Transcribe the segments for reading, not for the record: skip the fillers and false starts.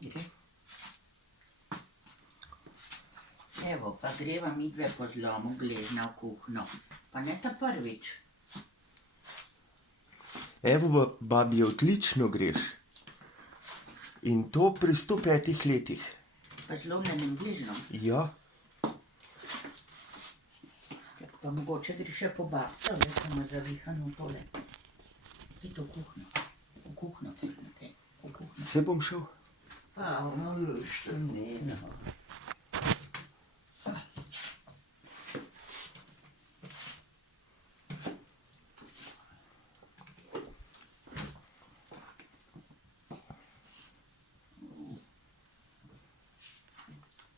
Gre. Evo, pa greva midve po zlomu glezna v kuhno. Pa ne ta prvič. Evo, babi, odlično greš. In to pri 105 letih. Pa zlomljenim gležnom. Ja. Pa mogoče gre še po babco, le pa ima zavihano tole. Pojdi v kuhno. V kuhno, Matej. V kuhno. Se bom šel. Pa ono luštenino.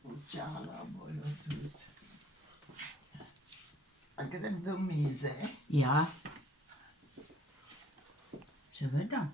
Očala bojo tudi. A grem do mize? Ja. Seveda.